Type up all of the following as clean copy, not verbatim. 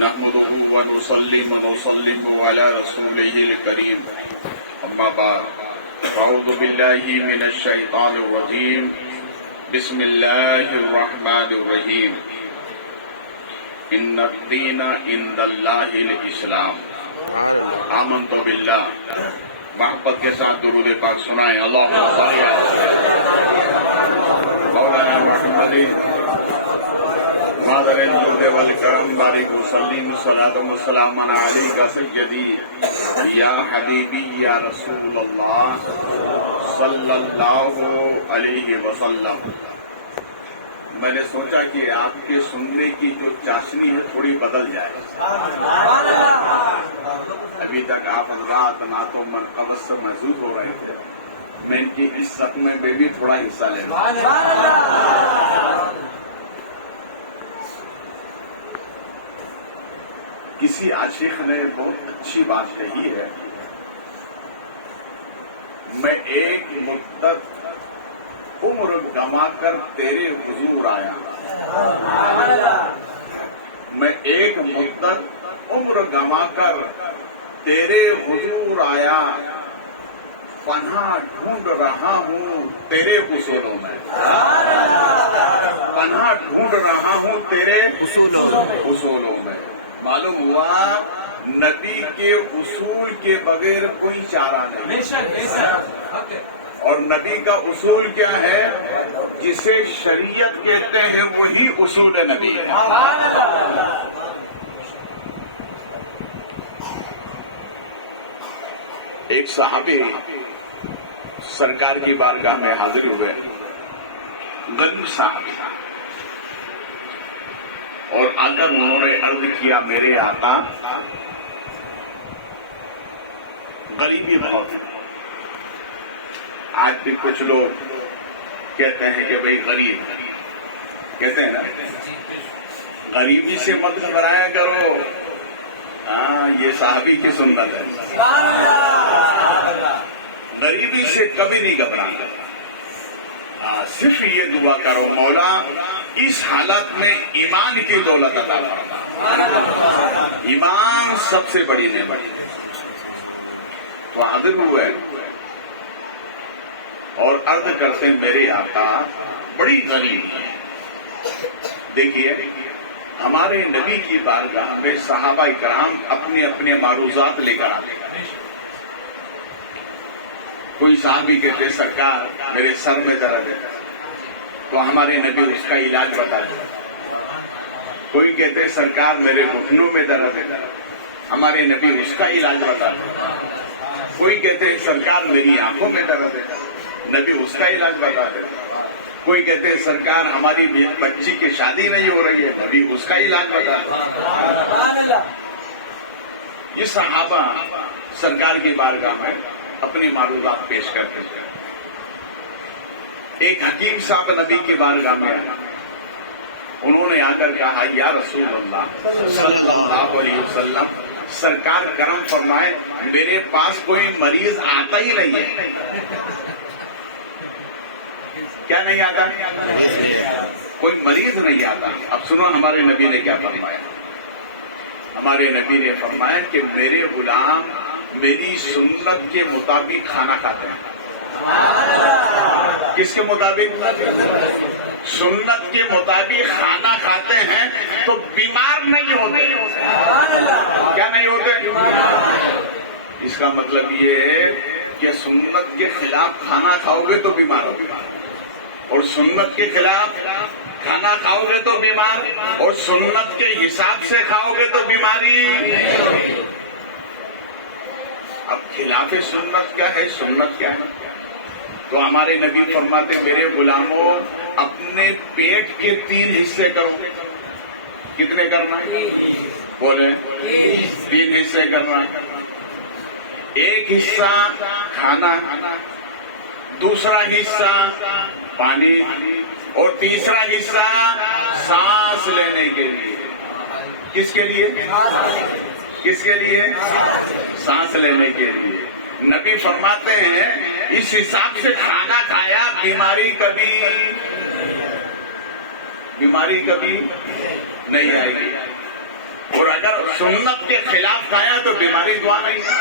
نحمده ونصلي ونسلم على رسوله الكريم أما بعد أعوذ بالله من الشيطان الرجيم بسم الله الرحمن الرحيم إن الدين عند الله الإسلام آمنت بالله محبت کے ساتھ درود پاک سنائیں اللہم صلی مولانا محمد مادر الجود والکرم بارک وسلم صلاۃ والسلام علیک سیدی یا حبیبی یا رسول اللہ صلی اللہ علیہ وسلم۔ میں نے سوچا کہ آپ کے سننے کی جو چاشنی ہے تھوڑی بدل جائے۔ ابھی تک آپ حضرات نعت و منقبت سے محظوظ ہو رہے تھے، میں ان کی اس سطح میں بھی تھوڑا حصہ لے رہا۔ کسی عاشق نے بہت اچھی بات کہی ہے، میں ایک مدت عمر گما کر تیرے حضور آیا، میں ایک مدت عمر گما کر تیرے حضور آیا، پناہ ڈھونڈ رہا ہوں تیرے اصولوں میں، پناہ ڈھونڈ رہا ہوں تیرے اصولوں میں۔ معلوم ہوا نبی کے اصول کے بغیر کوئی چارہ نہیں، اور نبی کا اصول کیا ہے؟ جسے شریعت کہتے ہیں وہی اصول نبی ہے۔ ایک صحابی سرکار کی بارگاہ میں حاضر ہوئے، غریب صاحب، اور آ کر انہوں نے عرض کیا میرے آقا غریبی بہت ہے۔ آج بھی کچھ لوگ کہتے ہیں کہ بھئی غریب، کہتے ہیں نا غریبی سے مت گھبرایا کرو، ہاں یہ صحابی کی سنت ہے، غریبی سے کبھی نہیں گھبرانا، صرف یہ دعا کرو مولا اس حالت میں ایمان کی دولت عطا فرما، ایمان سب سے بڑی نعمت ہے۔ تو حاضر ہوئے اور عرض کرتے میرے آقا بڑی غریب ہے۔ دیکھیے ہمارے نبی کی بارگاہ میں صحابہ کرام اپنے اپنے معروضات لے کر آتے ہیں۔ کوئی صحابی کہتے سرکار میرے سر میں درد ہے، تو ہمارے نبی اس کا علاج بتاتے۔ کوئی کہتے سرکار میرے گھٹنوں میں درد ہے، ہمارے نبی اس کا علاج بتاتے۔ کوئی کہتے سرکار میری آنکھوں میں درد ہے، نبی اس کا علاج بتاتے۔ کوئی کہتے سرکار ہماری بچی کی شادی نہیں ہو رہی ہے، نبی اس کا علاج بتاتے۔ یہ صحابہ سرکار کی بارگاہ میں اپنی معلومات پیش کرتے تھے۔ ایک حکیم صاحب نبی کی بارگاہ میں آیا، انہوں نے آ کر کہا یا رسول اللہ صلی اللہ علیہ وسلم سرکار کرم فرمائے میرے پاس کوئی مریض آتا ہی نہیں ہے۔ کیا نہیں آتا؟ کوئی مریض نہیں آتا۔ اب سنو ہمارے نبی نے کیا فرمایا۔ ہمارے نبی نے فرمایا کہ میرے غلام میری سنت کے مطابق کھانا کھاتے ہیں۔ کس کے مطابق؟ سنت کے مطابق کھانا کھاتے ہیں تو بیمار نہیں ہوتے۔ کیا نہیں ہوتے؟ اس کا مطلب یہ ہے کہ سنت کے خلاف کھانا کھاؤ گے تو بیمار ہوگے، اور سنت کے خلاف کھانا کھاؤ گے تو بیمار، اور سنت کے حساب سے کھاؤ گے تو بیماری۔ اب خلاف سنت کیا ہے، سنت کیا ہے؟ تو ہمارے نبی فرماتے میرے غلاموں اپنے پیٹ کے 3 حصے کرو۔ کتنے کرنا؟ بولے 3 حصے کرنا۔ ایک حصہ کھانا، دوسرا حصہ پانی، اور تیسرا حصہ سانس لینے کے لیے۔ کس کے لیے؟ کس کے لیے؟ سانس لینے کے لیے۔ نبی فرماتے ہیں اس حساب سے کھانا کھایا بیماری کبھی نہیں آئے گی۔ اور اگر سنت کے خلاف کھایا تو بیماری دعا نہیں ہے.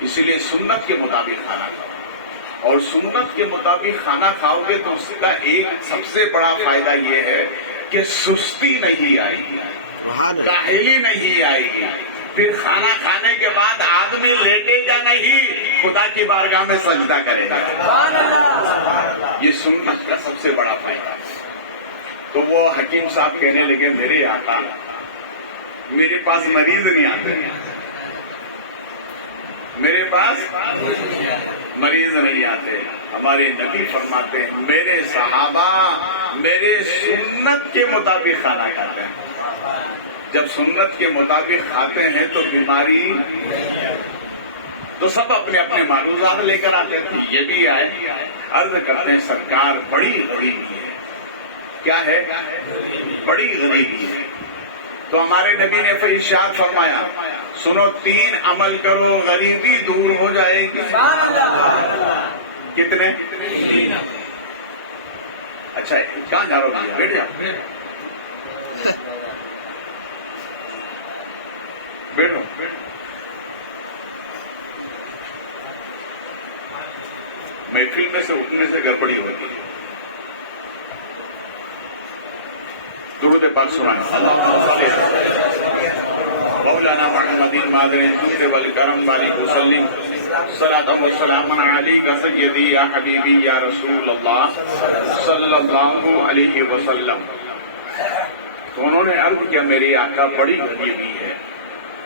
اسی لیے سنت کے مطابق کھانا کھاؤ، اور سنت کے مطابق کھانا کھاؤ گے تو اس کا ایک سب سے بڑا فائدہ یہ ہے کہ سستی نہیں آئے گی، کاہلی نہیں آئے گی. پھر کھانا کھانے کے بعد آدمی لیٹے گا نہیں، خدا کی بارگاہ میں سجدہ کرے گا. یہ سنت کا سب سے بڑا فائدہ ہے. تو وہ حکیم صاحب کہنے لگے میرے آقا میرے پاس مریض نہیں آتے، میرے پاس مریض نہیں آتے. ہمارے نبی فرماتے ہیں میرے صحابہ میرے سنت کے مطابق کھانا کھاتے ہیں. جب سنت کے مطابق کھاتے ہیں تو بیماری تو سب اپنے اپنے معروضات لے کر آتے ہیں. یہ بھی آئے عرض کرتے ہیں سرکار بڑی غریبی ہے. کیا ہے؟ بڑی غریبی ہے. تو ہمارے نبی نے ارشاد فرمایا سنو 3 عمل کرو غریبی دور ہو جائے گی. کتنے؟ اچھا کہاں جا رہا ہو؟ بیٹھ جاؤ، بیٹھو. محفل میں سے اٹھنے سے گڑبڑی ہوتی ہے. درود پاک سنائیں. مولانا محمد مادر جود والکرم والی وسلم صلاۃ و سلام علیک سیدی یا حبیبی یا رسول اللہ صلی اللہ علیہ وسلم. تو انہوں نے عرض کیا میری آقا بڑی غریبی ہے.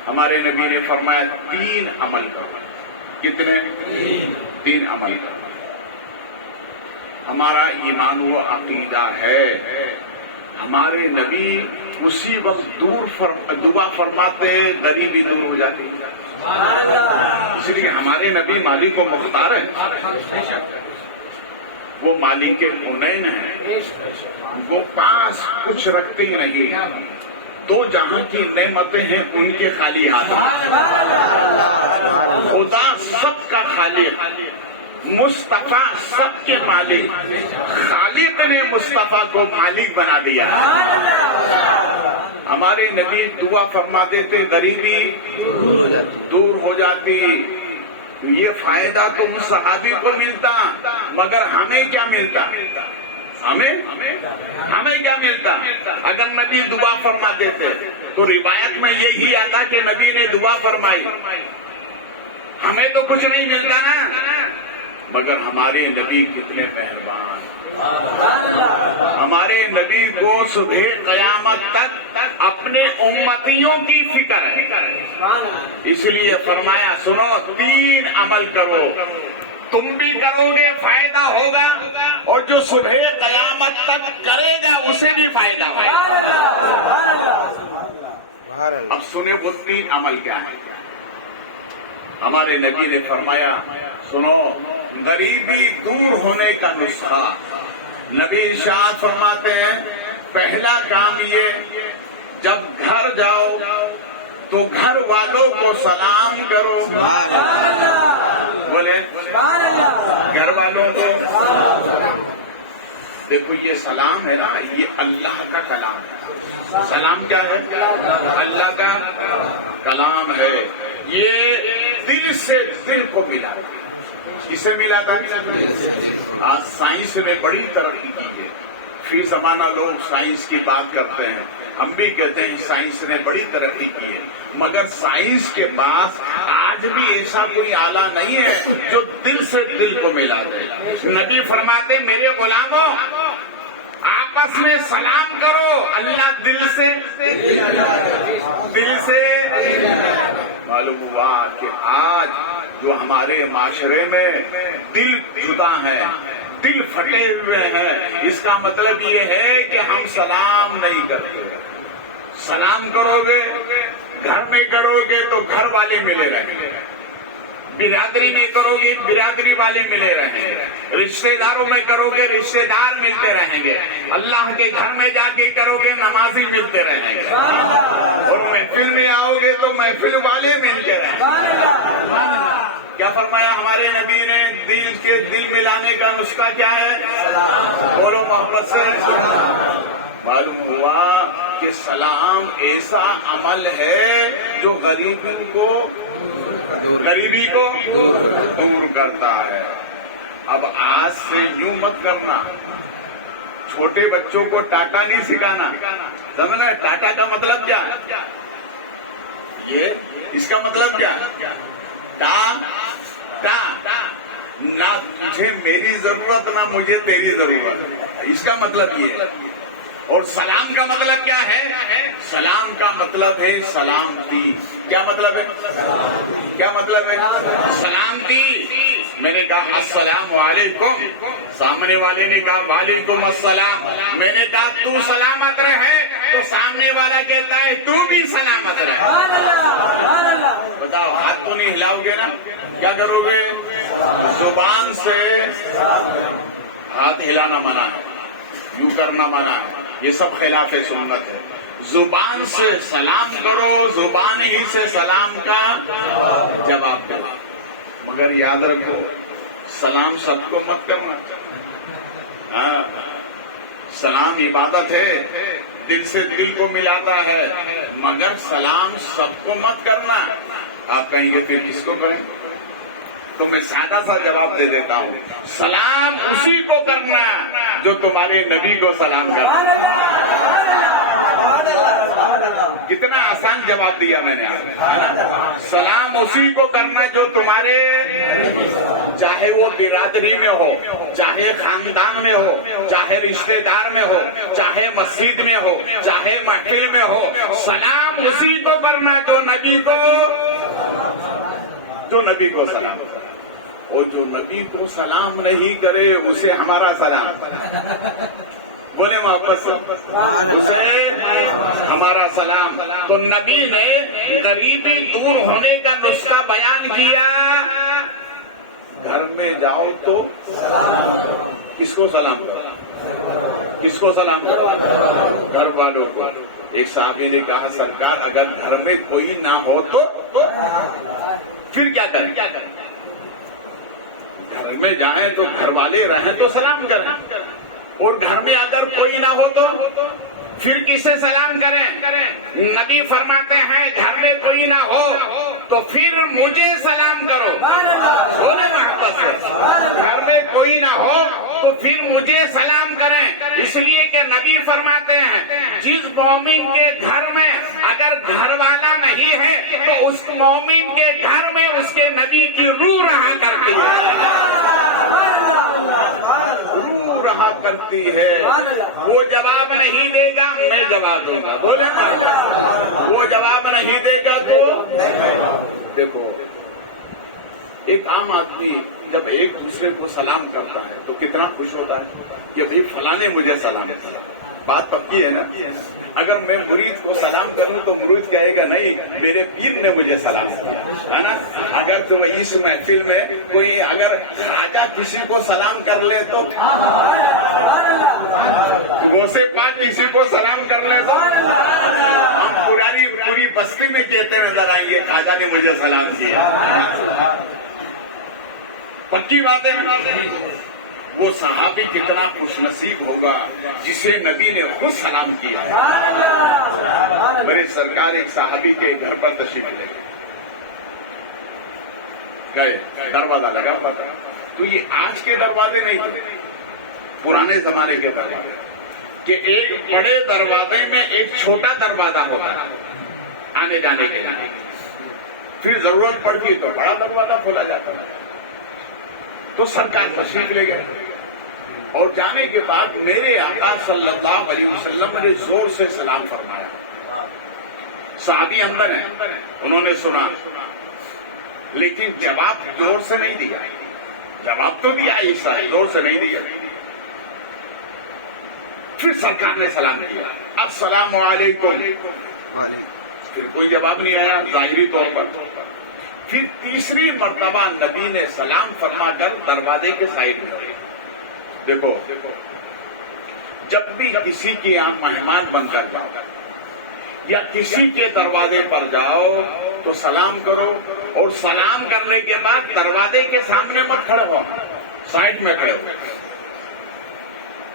ہمارے نبی نے فرمایا 3 عمل کرو. کتنے؟ 3 عمل کرو. ہمارا ایمان و عقیدہ ہے ہمارے نبی اسی وقت دعا فرماتے غریبی دور ہو جاتی. اس لیے ہمارے نبی مالک و مختار ہیں، وہ مالک حنین ہیں، وہ پاس کچھ رکھتے ہی نہیں. 2 جہاں کی نعمتیں ہیں ان کے خالی ہاتھ. خدا سب کا خالق، مصطفیٰ سب کے مالک. خالق نے مصطفیٰ کو مالک بنا دیا. ہمارے نبی دعا فرما دیتے غریبی دور ہو جاتی. یہ فائدہ تو اس صحابی کو ملتا مگر ہمیں کیا ملتا؟ ہمیں کیا ملتا؟ اگر نبی دعا فرما دیتے تو روایت میں یہی آتا کہ نبی نے دعا فرمائی، ہمیں تو کچھ نہیں ملتا نا. مگر ہمارے نبی کتنے مہربان. ہمارے نبی کو صبح قیامت تک اپنے امتیوں کی فکر ہے. اس لیے فرمایا سنو 3 عمل کرو، تم بھی کرو گے فائدہ ہوگا، اور جو صبح قیامت تک کرے گا اسے بھی فائدہ ہوگا. اب سنیں وہ 3 عمل کیا ہے. ہمارے نبی نے فرمایا سنو غریبی دور ہونے کا نسخہ. نبی ارشاد فرماتے ہیں پہلا کام یہ جب گھر جاؤ تو گھر والوں کو سلام کرو. بولے گھر والوں کو. دیکھو یہ سلام ہے نا، یہ اللہ کا کلام ہے. سلام کیا ہے؟ اللہ کا کلام ہے. یہ دل سے دل کو ملا. کسے ملا تھا؟ آج سائنس نے بڑی ترقی کی ہے. فی زمانہ لوگ سائنس کی بات کرتے ہیں، ہم بھی کہتے ہیں سائنس نے بڑی ترقی کی ہے، مگر سائنس کے پاس آج بھی ایسا کوئی آلہ نہیں ہے جو دل سے دل کو ملا دے. نبی فرماتے میرے غلاموں آپس میں سلام کرو، اللہ دل سے. معلوم ہوا کہ آج جو ہمارے معاشرے میں دل جدا ہے، دل پھٹے ہوئے ہیں، اس کا مطلب یہ ہے کہ ہم سلام نہیں کرتے. سلام کرو گے گھر میں کرو گے تو گھر والے ملے رہیں گے، برادری میں کرو گے برادری والے ملے رہیں گے، رشتہ داروں میں کرو گے رشتہ دار ملتے رہیں گے، اللہ کے گھر میں جا کے کرو گے نمازی ملتے رہیں گے، اور محفل میں آؤ گے تو محفل والے ملتے رہیں گے. کیا فرمایا ہمارے نبی نے؟ دل کے دل ملانے کا نسخہ کیا ہے؟ بولو محبت سے. معلوم ہوا کہ سلام ایسا عمل ہے جو غریبی کو دور کرتا ہے. اب آج سے یوں مت کرنا. چھوٹے بچوں کو ٹاٹا نہیں سکھانا. سمجھنا ٹاٹا کا مطلب کیا ہے؟ یہ اس کا مطلب کیا؟ ٹا نہ تجھے میری ضرورت نہ مجھے تیری ضرورت. اس کا مطلب یہ ہے. اور سلام کا مطلب کیا ہے؟ سلام کا مطلب ہے سلامتی. کیا مطلب ہے؟ کیا مطلب ہے؟ سلامتی. میں نے کہا السلام علیکم، سامنے والے نے کہا وعلیکم السلام. میں نے کہا تو سلامت رہے، تو سامنے والا کہتا ہے تو بھی سلامت رہے. بتاؤ، ہاتھ تو نہیں ہلاؤ گے نا؟ کیا کرو گے؟ زبان سے ہاتھ ہلانا منع ہے، یوں کرنا منع ہے. یہ سب خلاف سنت ہے. زبان سے سلام کرو، زبان ہی سے سلام کا جواب دو. مگر یاد رکھو، سلام سب کو مت کرنا. ہاں، سلام عبادت ہے، دل سے دل کو ملاتا ہے، مگر سلام سب کو مت کرنا. آپ کہیں گے پھر کس کو کریں؟ تو میں سادہ سا جواب دے دیتا ہوں. سلام اسی کو کرنا جو تمہارے نبی کو سلام کرنا. کتنا آسان جواب دیا میں نے آپ. سلام اسی کو کرنا جو تمہارے، چاہے وہ برادری میں ہو، چاہے خاندان میں ہو، چاہے رشتے دار میں ہو، چاہے مسجد میں ہو، چاہے محفل میں ہو. سلام اسی کو کرنا جو نبی کو سلام کرے. اور جو نبی کو سلام نہیں کرے اسے ہمارا سلام. بولے محبت سے، اسے ہمارا سلام. تو نبی نے غریبی دور ہونے کا نسخہ بیان کیا. گھر میں جاؤ تو کس کو سلام کرو؟ کس کو سلام کرو؟ گھر والوں کو. ایک صحابی نے کہا سرکار اگر گھر میں کوئی نہ ہو تو پھر کیا کریں؟ گھر میں جائیں تو گھر والے رہیں تو سلام کریں. اور گھر میں اگر کوئی نہ ہو تو پھر کسے سلام کریں؟ نبی فرماتے ہیں گھر میں کوئی نہ ہو تو پھر مجھے سلام کرو. بولے محبت سے، گھر میں کوئی نہ ہو تو پھر مجھے سلام کریں. اس لیے کہ نبی فرماتے ہیں جس مومن کے گھر میں اگر گھر والا نہیں ہے تو اس مومن کے گھر میں اس کے نبی کی روح رہا کرتی ہے. وہ جواب نہیں دے گا، میں جواب دوں گا. بولے وہ جواب نہیں دے گا تو دیکھو، ایک عام آدمی جب ایک دوسرے کو سلام کرتا ہے تو کتنا خوش ہوتا ہے کہ بھائی فلاں نے مجھے سلام کیا. بات پکی ہے نا. اگر میں مرید کو سلام کروں تو مرید کہے گا نہیں میرے پیر نے مجھے سلام کیا ہے نا. اگر تو اس محفل میں کوئی اگر خواجہ کسی کو سلام کر لے تو غوثے پاک کسی کو سلام کر لے تو ہم پوری بستی میں کہتے نظر آئیں گے خواجہ نے مجھے سلام کیا. پکی باتیں. وہ صحابی کتنا خوش نصیب ہوگا جسے نبی نے خود سلام کیا. میرے سرکار ایک صحابی کے گھر پر تشریف لے گئے. دروازہ لگا پتا تو یہ آج کے دروازے نہیں تھے، پرانے زمانے کے دروازے، کہ ایک بڑے دروازے میں ایک چھوٹا دروازہ ہوتا ہے آنے جانے کے لیے. پھر ضرورت پڑتی تو بڑا دروازہ کھولا جاتا ہے. تو سرکار تشریف لے گئے اور جانے کے بعد میرے آقا صلی اللہ علیہ وسلم نے زور سے سلام فرمایا. صحابی اندر ہیں، انہوں نے سنا لیکن جواب زور سے نہیں دیا. جواب تو دیا عیسیٰ، زور سے نہیں دیا. پھر سرکار نے سلام کیا السلام علیکم. پھر کوئی جواب نہیں آیا ظاہری طور پر. پھر تیسری مرتبہ نبی نے سلام فرما کر دروازے کے سائڈ میں ہوئے. دیکھو، جب بھی کسی کی آپ مہمان بن کر جاؤ یا کسی کے دروازے پر جاؤ تو سلام کرو، اور سلام کرنے کے بعد دروازے کے سامنے مت کھڑے ہو، سائڈ میں کھڑے ہو.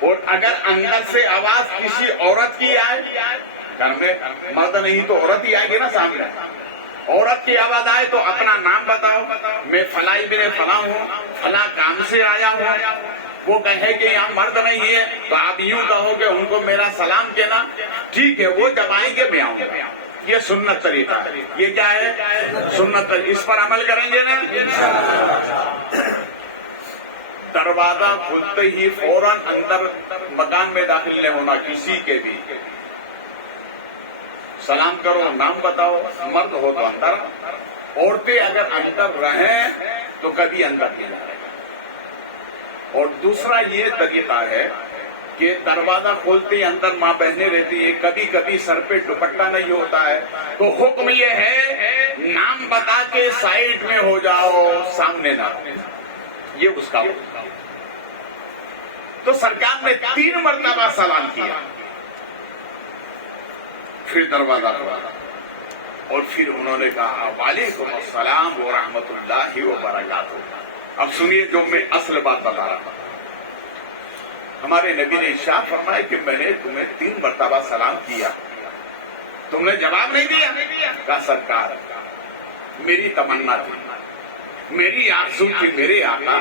اور اگر اندر سے آواز کسی عورت کی آئے گھر میں مرد نہیں تو عورت ہی آئے گی نا سامنے. عورت کی آواز آئے تو اپنا نام بتاؤ, میں فلاں ابن فلاں ہوں, فلاں کام سے آیا ہوں. وہ کہے کہ یہاں مرد نہیں ہے تو آپ یوں کہو کہ ان کو میرا سلام کہنا. ٹھیک ہے, وہ جب آئیں گے میں آؤں گا. یہ سنت طریقہ ہے. یہ کیا ہے؟ سنت طریقہ. اس پر عمل کریں گے نا. دروازہ کھلتے ہی فوراً اندر مکان میں داخل نہیں ہونا کسی کے بھی. سلام کرو, نام بتاؤ, مرد ہو تو اندر, عورتیں اگر اندر رہیں تو کبھی اندر نہیں جائے. اور دوسرا یہ طریقہ ہے کہ دروازہ کھولتے ہی اندر ماں بہنیں رہتی ہیں, کبھی کبھی سر پہ دوپٹہ نہیں ہوتا ہے تو حکم یہ ہے نام بتا کے سائڈ میں ہو جاؤ, سامنے نہ. یہ اس کا حکم. تو سرکار نے 3 مرتبہ سلام کیا, پھر دروازہ کھولا اور پھر انہوں نے کہا وعلیکم السلام ورحمۃ اللہ وبرکاتہ. اب سنیے جو میں اصل بات بتا رہا تھا. ہمارے نبی نے ارشاد فرمایا کہ میں نے تمہیں 3 مرتبہ سلام کیا, تم نے جواب نہیں دیا. کہا سرکار میری تمنا تھی, میری آرزو تھی میرے آقا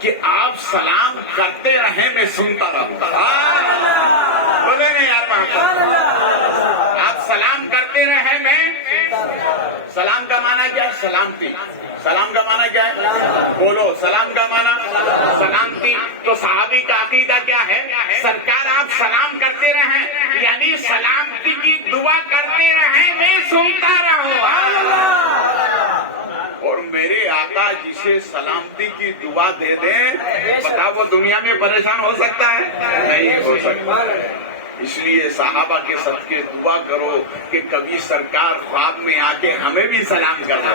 کہ آپ سلام کرتے رہیں میں سنتا رہوں. بولے نہیں یار محمد, آپ سلام کرتے رہیں میں. سلام کا معنی کیا ہے؟ سلامتی. سلام کا معنی کیا ہے؟ بولو. سلام کا معنی سلامتی. تو صحابی کا عقیدہ کیا ہے؟ سرکار آپ سلام کرتے رہیں, یعنی سلامتی کی دعا کرتے رہیں میں سنتا رہوں. اور میرے آقا جسے سلامتی کی دعا دے دیں, بتا وہ دنیا میں پریشان ہو سکتا ہے؟ نہیں ہو سکتا. اس لیے صحابہ کے صدقے دعا کرو کہ کبھی سرکار خواب میں آ کے ہمیں بھی سلام کرنا,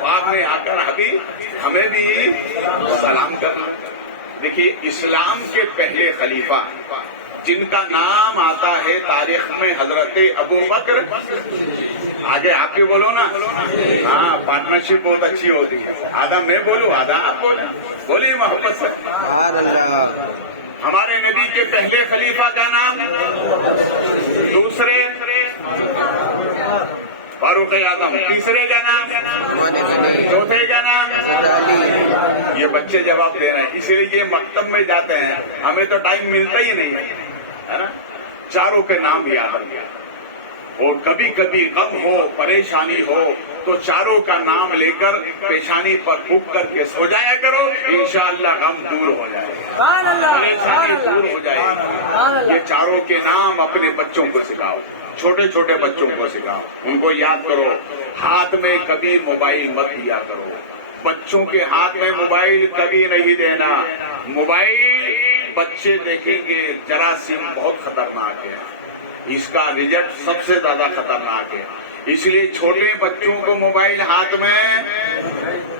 خواب میں آ کر ابھی ہمیں بھی سلام کرنا. دیکھیے اسلام کے پہلے خلیفہ جن کا نام آتا ہے تاریخ میں حضرت ابو بکر. آگے آپ بھی بولو نا. ہاں, پارٹنرشپ بہت اچھی ہوتی ہے. آدھا میں بولوں, آدھا آپ بولیں. بولیے محبت سے. ہمارے نبی کے پہلے خلیفہ کا نام, دوسرے فاروق اعظم, تیسرے کا نام, چوتھے کا نام. یہ بچے جواب دے رہے ہیں, اسی لیے یہ مکتب میں جاتے ہیں, ہمیں تو ٹائم ملتا ہی نہیں ہے نا. چاروں کے نام یاد رکھیں. اور کبھی کبھی غم ہو, پریشانی ہو تو چاروں کا نام لے کر پیشانی پر پھونک کر کے سو جایا کرو, انشاءاللہ غم دور ہو جائے گا, پریشانی دور ہو جائے گی. یہ چاروں کے نام اپنے بچوں کو سکھاؤ, چھوٹے چھوٹے بچوں کو سکھاؤ, ان کو یاد کرو. ہاتھ میں کبھی موبائل مت دیا کرو, بچوں کے ہاتھ میں موبائل کبھی نہیں دینا. موبائل بچے دیکھیں گے, جراثیم بہت خطرناک ہے, اس کا رزلٹ سب سے زیادہ خطرناک ہے. اس لیے چھوٹے بچوں کو موبائل ہاتھ میں,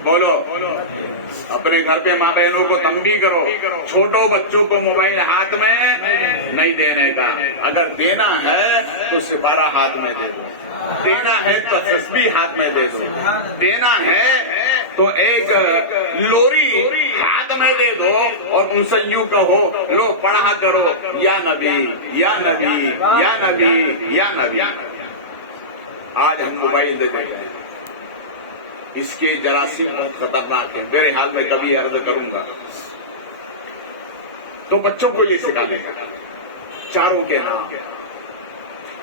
بولو, اپنے گھر پہ ماں بہنوں کو تنبیہ کرو, چھوٹوں بچوں کو موبائل ہاتھ میں نہیں دینے کا. اگر دینا ہے تو سپارہ ہاتھ میں دے دو, دینا ہے تو تسبیح ہاتھ میں دے دو, دینا ہے تو ایک لوری ہاتھ میں دے دو اور ان سے یوں کہو لو پڑھا کرو یا نبی یا نبی یا نبی یا نبی. آج ہم موبائل دیتے ہیں, اس کے جراثیم بہت خطرناک ہے. میرے حال میں کبھی عرض کروں گا تو بچوں کو یہ سکھانے کا. چاروں کے نام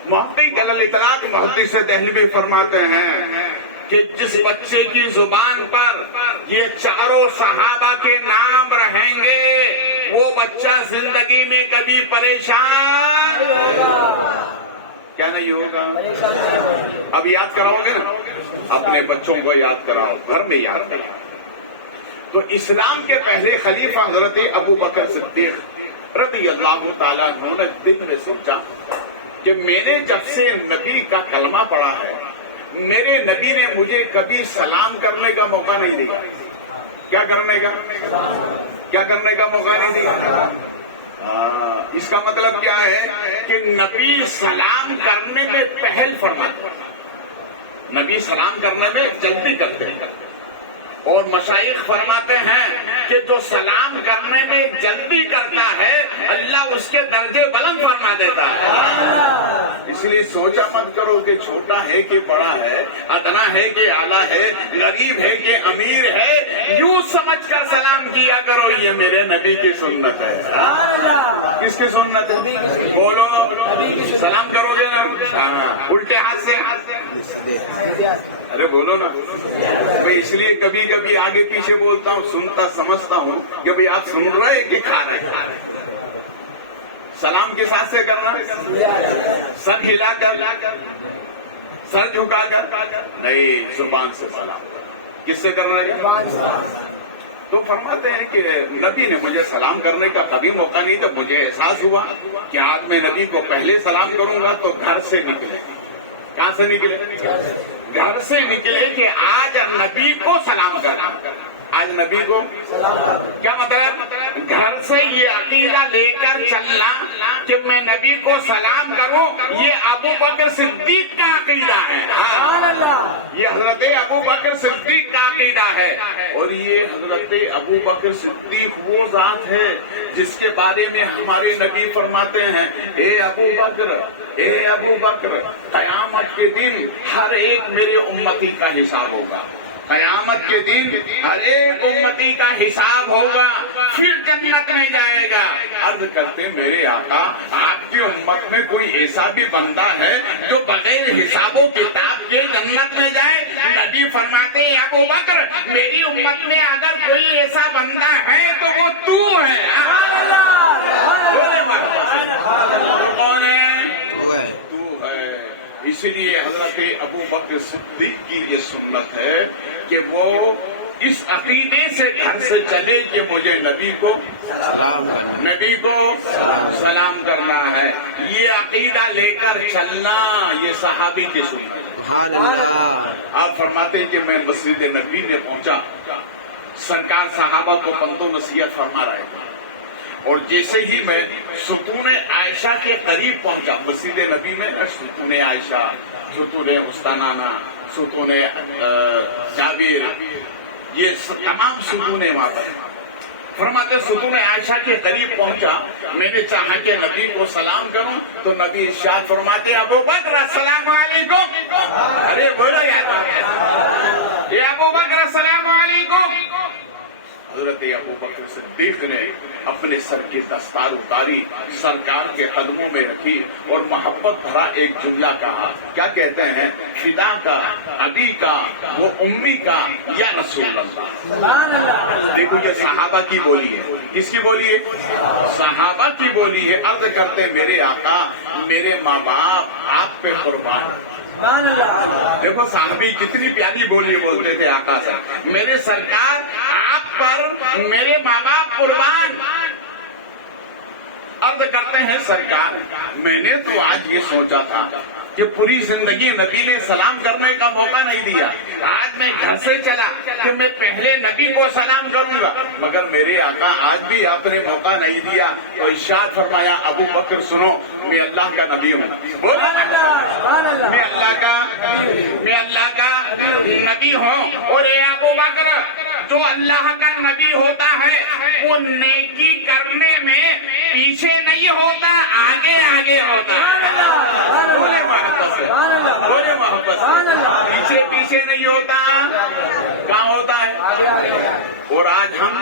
محقق علی الاطلاق محدث دہلوی فرماتے ہیں کہ جس بچے کی زبان پر یہ چاروں صحابہ کے نام رہیں گے وہ بچہ زندگی میں کبھی پریشان کیا نہیں ہوگا. اب یاد کراؤ گے نا, اپنے بچوں کو یاد کراؤ, گھر میں یاد کراؤ. تو اسلام کے پہلے خلیفہ حضرت ابو بکر صدیق رضی اللہ تعالیٰ عنہ نے دل میں سوچا کہ میں نے جب سے نبی کا کلمہ پڑھا ہے, میرے نبی نے مجھے کبھی سلام کرنے کا موقع نہیں دیا. کیا کرنے کا موقع نہیں دیا. اس کا مطلب کیا ہے کہ نبی سلام کرنے میں پہل فرماتے, نبی سلام کرنے میں جلدی کرتے ہیں. اور مشائخ فرماتے ہیں کہ جو سلام کرنے میں جلدی کرتا ہے اللہ اس کے درجے بلند فرما دیتا ہے۔ اس لیے سوچا مت کرو کہ چھوٹا ہے کہ بڑا ہے، ادنا ہے کہ اعلیٰ ہے، غریب ہے کہ امیر ہے، یوں سمجھ کر سلام کیا کرو، یہ میرے نبی کی سنت ہے۔ کس کی سنت ہے؟ بولو، سلام کرو گے نا؟ ہاں، الٹے ہاتھ سے، ارے بولو نا بھائی۔ اس لیے کبھی کبھی آگے پیچھے بولتا ہوں، سنتا سمجھتا ہوں کہ بھائی آپ سن رہے کہ کھا رہے۔ سلام کس ہاتھ سے کرنا؟ سر ہلا کر، سر جھکا کر نہیں، زبان سے سلام۔ کس سے کرنا ہے؟ تو فرماتے ہیں کہ نبی نے مجھے سلام کرنے کا کبھی موقع نہیں، جب مجھے احساس ہوا کہ آج میں نبی کو پہلے سلام کروں گا تو گھر سے نکلے۔ کہاں سے نکلے؟ گھر سے نکلے کہ آج نبی کو سلام کرنا۔ آج نبی کو کیا مطلب؟ گھر سے یہ عقیدہ لے کر چلنا کہ میں نبی کو سلام کروں، یہ ابو بکر صدیق کا عقیدہ ہے۔ یہ حضرت ابو بکر صدیق کا عقیدہ ہے، اور یہ حضرت ابو بکر صدیق وہ ذات ہے جس کے بارے میں ہمارے نبی فرماتے ہیں، اے ابو بکر، اے ابو بکر، قیامت کے دن ہر ایک میرے امتی کا حساب ہوگا۔ قیامت کے دن ہر ایک امتی کا حساب ہوگا، پھر جنت میں جائے گا۔ عرض کرتے میرے آقا، آپ کی امت میں کوئی ایسا بھی بندہ ہے جو بغیر حساب و کتاب کے جنت میں جائے؟ نبی فرماتے ہیں ابو بکر، میری امت میں اگر کوئی ایسا بندہ ہے تو وہ تو ہے۔ کون ہے؟ تو ہے۔ اس لیے حضرت ابو بکر صدیق کی یہ سنت ہے کہ وہ اس عقیدے سے گھر سے چلے کہ مجھے نبی کو سلام کرنا ہے۔ یہ عقیدہ لے کر چلنا یہ صحابی کی سنت ہے۔ آپ فرماتے ہیں کہ میں مسجد نبی میں پہنچا، سرکار صحابہ کو پند و نصیحت فرما رہے تھے، اور جیسے ہی میں ستون عائشہ کے قریب پہنچا، مسجد نبی میں ستون عائشہ، ستون استانانہ، ستون جابر، یہ تمام ستون وہاں پر۔ فرماتے ستون عائشہ کے قریب پہنچا، میں نے چاہا کہ نبی کو سلام کروں تو نبی ارشاد فرماتے ابو بکر السلام علیکم۔ ارے بولو یار، یہ ابو بکر السلام علیکم۔ حضرت ابو بکر صدیق نے اپنے سر کی دستار اتاری، سرکار کے قدموں میں رکھی اور محبت بھرا ایک جملہ کہا۔ کیا کہتے ہیں؟ فدا کا، ابی کا، وہ امی کا، یا رسول اللہ۔ دیکھو یہ صحابہ کی بولی ہے۔ کس کی بولی ہے؟ صحابہ کی بولی ہے۔ عرض کرتے میرے آقا، میرے ماں باپ آپ پہ قربان۔ دیکھو صحابی کتنی پیاری بولی بولتے تھے آقا سے، میرے سرکار آپ پر میرے ماں باپ قربان۔ عرض کرتے ہیں سرکار، میں نے تو آج یہ سوچا تھا کہ پوری زندگی نبی نے سلام کرنے کا موقع نہیں دیا، آج میں گھر سے چلا کہ میں پہلے نبی کو سلام کروں گا، مگر میرے آقا آج بھی آپ نے موقع نہیں دیا، تو ارشاد فرمایا ابو بکر سنو، میں اللہ کا نبی ہوں، میں اللہ کا نبی ہوں، اور اے ابو بکر، جو اللہ کا نبی ہوتا ہے وہ نیکی کرنے میں پیچھے نہیں ہوتا، آگے آگے ہوتا ہے۔ بولے محبت سے، پیچھے نہیں ہوتا، کہاں ہوتا ہے؟ اور آج ہم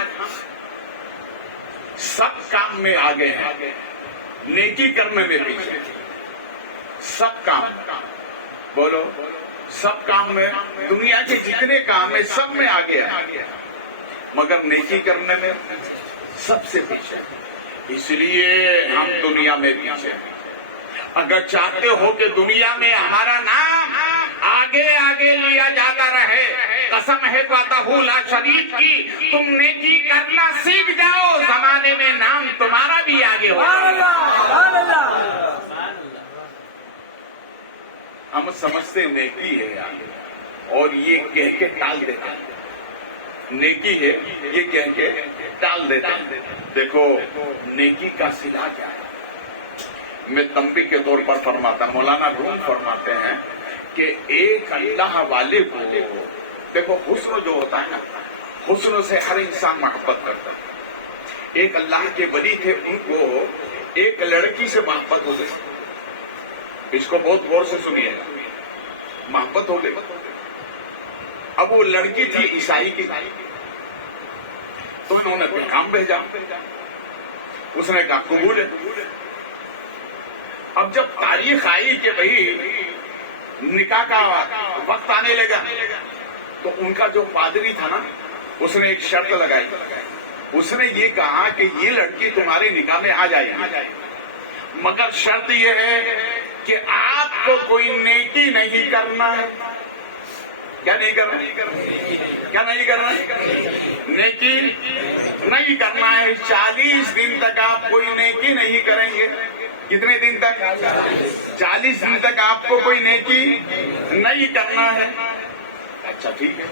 سب کام میں آگے ہیں، نیکی کرنے میں پیچھے، سب کام، بولو سب کام میں، دنیا کے جتنے کام ہیں سب میں آگے ہیں، مگر نیکی کرنے میں سب سے پیچھے۔ اس لیے ہم دنیا میں پیچھے ہیں۔ اگر چاہتے ہو کہ دنیا میں ہمارا نام آگے آگے لیا جاتا رہے، قسم ہے وحدہ لا شریک کی، تم نیکی کرنا سیکھ جاؤ، زمانے میں نام تمہارا بھی آگے ہو۔ ہم سمجھتے نیکی ہے اور یہ کہہ کے ٹال دیتے ہیں، نیکی ہے یہ کہہ کے ٹال دیتے ہیں۔ دیکھو نیکی کا صلہ کیا ہے، میں تنبیہ کے طور پر فرماتا، مولانا روم فرماتے ہیں کہ ایک اللہ والے کو، دیکھو حسن جو ہوتا ہے نا، حسن سے ہر انسان محبت کرتا ہے. ایک اللہ کے ولی تھے, ان کو ایک لڑکی سے محبت ہو گئی. اس کو بہت غور سے سنیے, محبت ہو گئی. اب وہ لڑکی تھی عیسائی کی, تو انہوں نے پیغام بھیجا. اس نے کہا قبول ہے. اب جب تاریخ آئی کہ بھئی نکاح کا وقت آنے لگا, تو ان کا جو پادری تھا نا, اس نے ایک شرط لگائی. اس نے یہ کہا کہ یہ لڑکی تمہارے نکاح میں آ جائے گی, مگر شرط یہ ہے کہ آپ کو کوئی نیکی نہیں کرنا ہے. کیا نہیں کرنا؟ کیا نہیں کرنا؟ نیکی نہیں کرنا ہے. 40 دن تک آپ کوئی نیکی نہیں کریں گے. کتنے دن تک؟ 40 دن تک آپ کو کوئی نیکی نہیں کرنا ہے. اچھا ٹھیک ہے.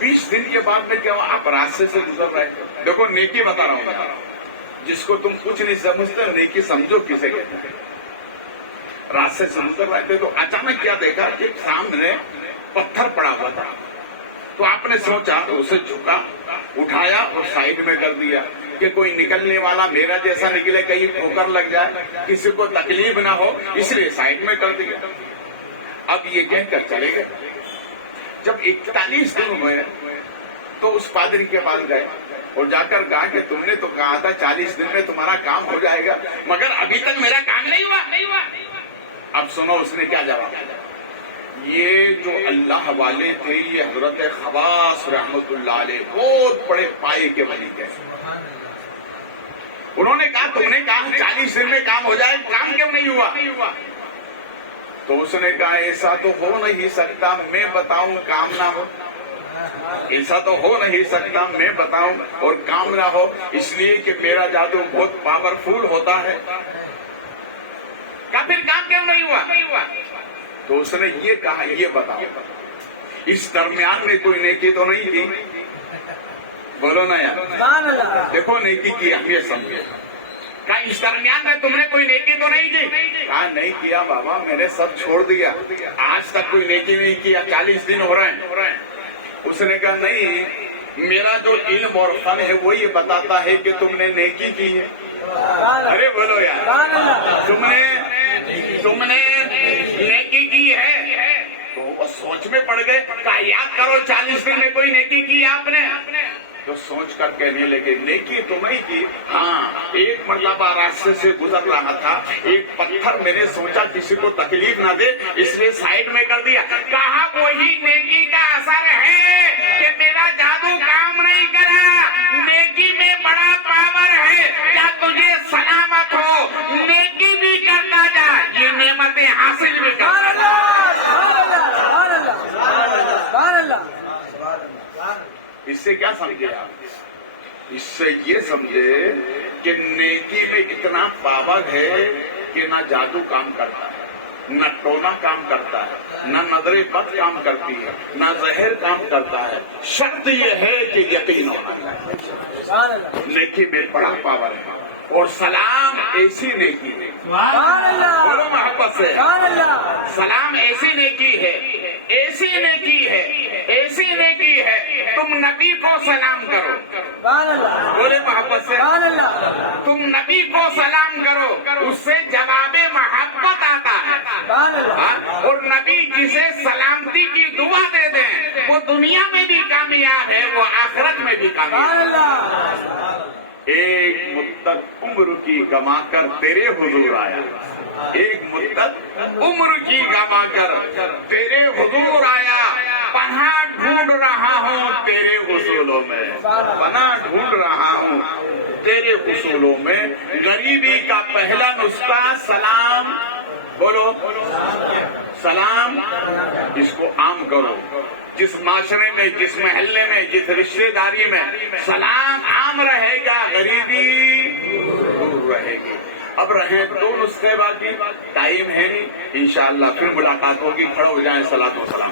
20 دن کے بعد میں کیا آپ راستے سے گزر رہے ہیں, دیکھو نیکی بتا رہا ہوں, جس کو تم کچھ نہیں سمجھتے نیکی سمجھو کسے کہتے ہیں. راستے سے گزر رہے تھے تو اچانک کیا دیکھا کہ سامنے پتھر پڑا ہوا تھا. تو آپ نے سوچا, اسے جھکا, اٹھایا اور سائڈ میں کر دیا کہ کوئی نکلنے والا میرا جیسا نکلے, کہیں ٹھوکر لگ جائے, کسی کو تکلیف نہ ہو, اس لیے سائڈ میں کر دیا. اب یہ کہہ کر چلے گئے. جب 41 دن ہوئے تو اس پادری کے پاس گئے اور جا کر کہا کہ تم نے تو کہا تھا 40 دن میں تمہارا کام ہو جائے گا, مگر ابھی تک میرا کام نہیں ہوا. اب سنو اس نے کیا جواب دیا. یہ جو اللہ والے تھے, یہ حضرت خواص رحمت اللہ علیہ بہت بڑے پائے کے ولی تھے. انہوں نے کہا تم نے کہا 40 دن میں کام ہو جائے, کام کیوں نہیں ہوا؟ تو اس نے کہا ایسا تو ہو نہیں سکتا, میں بتاؤں کام نہ ہو. ایسا تو ہو نہیں سکتا میں بتاؤں اور کام نہ ہو, اس لیے کہ میرا جادو بہت پاورفل ہوتا ہے. پھر کام کیوں نہیں ہوا؟ تو اس نے یہ کہا یہ بتاؤ, اس درمیان میں کوئی نیکی تو نہیں تھی؟ بولو نا یار, دیکھو نیکی کی اہمیت سمجھے. کہا اس درمیان میں تم نے کوئی نیکی تو نہیں کی؟ کہا نہیں کیا بابا, میں نے سب چھوڑ دیا, آج تک کوئی نیکی نہیں کیا, 40 دن ہو رہے ہیں. اس نے کہا نہیں, میرا جو علم اور فن ہے وہ یہ بتاتا ہے کہ تم نے نیکی کی ہے. ارے بولو یار, تم نے نیکی کی ہے. تو وہ سوچ میں پڑ گئے, کہا یاد کرو 40 دن میں کوئی نیکی کی آپ نے؟ تو سوچ کر کہنے لگے نیکی تو نہیں کی, ہاں ایک مرتبہ راستے سے گزر رہا تھا, ایک پتھر میں نے سوچا کسی کو تکلیف نہ دے, اس لیے سائڈ میں کر دیا. کہا وہی نیکی کا اثر ہے کہ میرا جادو کام نہیں کرا. نیکی میں بڑا پاور ہے, کیا تجھے سلامت ہو, نیکی بھی کرتا جا, یہ نعمتیں حاصل بھی کرتا. اس سے کیا سمجھے آپ؟ اس سے یہ سمجھے کہ نیکی میں اتنا پاور ہے کہ نہ جادو کام کرتا ہے, نہ ٹونا کام کرتا ہے, نہ نظر بد کام کرتی ہے, نہ زہر کام کرتا ہے. شرط یہ ہے کہ یقین ہونا ہے. نیکی میں بڑا پاور ہے. اور سلام ایسی نیکی ہے, بولو محبت سے, سلام ایسی نیکی ہے, ایسی نیکی ہے, ایسی نیکی ہے. تم نبی کو سلام کرو, بولے محبت سے, تم نبی کو سلام کرو, اس سے جواب محبت آتا ہے. اور نبی جسے سلامتی کی دعا دے دیں وہ دنیا میں بھی کامیاب ہے, وہ آخرت میں بھی کامیاب ہے. ایک مدت عمر کی کما کر تیرے حضور آیا, ایک مدت عمر کی کما کر تیرے حضور آیا. پناہ ڈھونڈ رہا ہوں تیرے اصولوں میں, پناہ ڈھونڈ رہا ہوں تیرے اصولوں میں. غریبی کا پہلا نسخہ سلام, بولو سلام, اس کو عام کرو. جس معاشرے میں, جس محلے میں, جس رشتے داری میں سلام عام رہے گا, غریبی دور رہے گی. اب رہیں 2 نسخے باقی, ٹائم ہے نہیں, انشاءاللہ پھر ملاقات ہوگی. کھڑے ہو جائیں, صلاۃ و سلام.